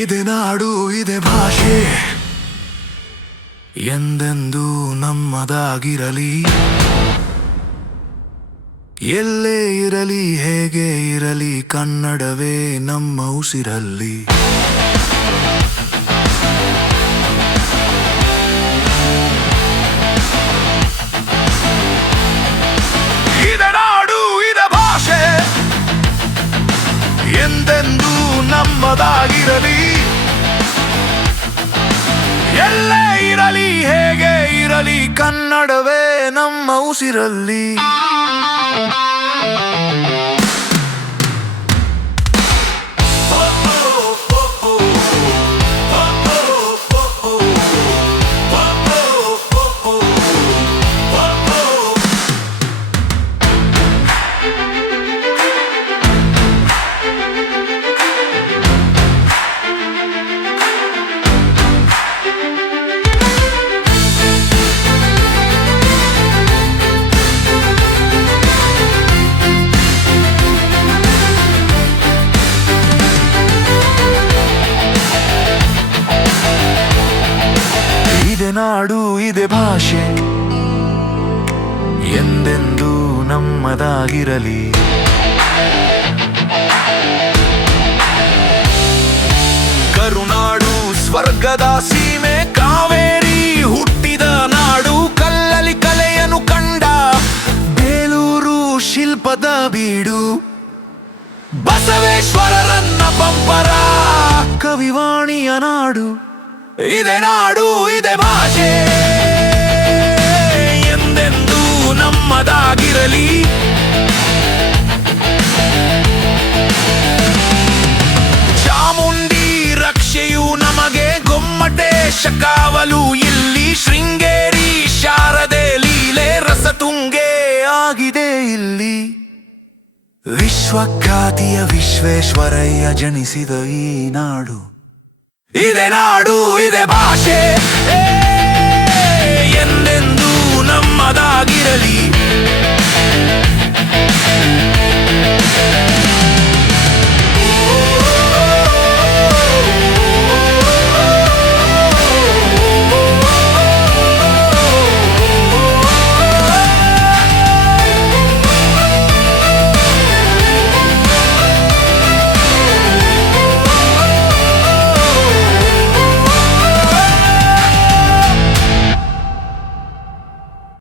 ಇದೆ ನಾಡು ಇದೆ ಭಾಷೆ ಎಂದೆಂದೂ ನಮ್ಮದಾಗಿರಲಿ. ಎಲ್ಲೇ ಇರಲಿ ಹೇಗೆ ಇರಲಿ ಕನ್ನಡವೇ ನಮ್ಮ ಉಸಿರಲ್ಲಿ. ಇದೆ ನಾಡು ಇದೆ ಭಾಷೆ ಎಂದೆಂದೂ ನಮ್ಮದಾಗಿರಲಿ. ಎಲ್ಲೇ ಇರಲಿ ಹೇಗೆ ಇರಲಿ ಕನ್ನಡವೇ ನಮ್ಮ ಉಸಿರಲ್ಲಿ. ಇದೆ ನಾಡು ಇದೆ ಭಾಷೆ ಎಂದೆಂದೂ ನಮ್ಮದಾಗಿರಲಿ. ಕರುನಾಡು ಸ್ವರ್ಗದ ಸೀಮೆ ಕಾವೇರಿ ಹುಟ್ಟಿದ ನಾಡು. ಕಲ್ಲಲ್ಲಿ ಕಲೆಯನ್ನು ಕಂಡ ಬೇಲೂರು ಶಿಲ್ಪದ ಬೀಡು. ಬಸವೇಶ್ವರರನ್ನ ಪಂಪರ ಕವಿವಾಣಿಯ ನಾಡು. ಇದೆ ನಾಡು ಇದೆ ಭಾಷೆ ಎಂದೆಂದೂ ನಮ್ಮದಾಗಿರಲಿ. ಚಾಮುಂಡಿ ರಕ್ಷೆಯು ನಮಗೆ ಗೊಮ್ಮಟೇಶ ಕಾವಲು ಇಲ್ಲಿ. ಶೃಂಗೇರಿ ಶಾರದೆ ಲೀಲೆ ರಸತುಂಗೆ ಆಗಿದೆ ಇಲ್ಲಿ. ವಿಶ್ವಖ್ಯಾತಿಯ ವಿಶ್ವೇಶ್ವರಯ್ಯ ಜನಿಸಿದ ಈ ನಾಡು. ಇದೆ ನಾಡು ಇದೆ ಭಾಷೆ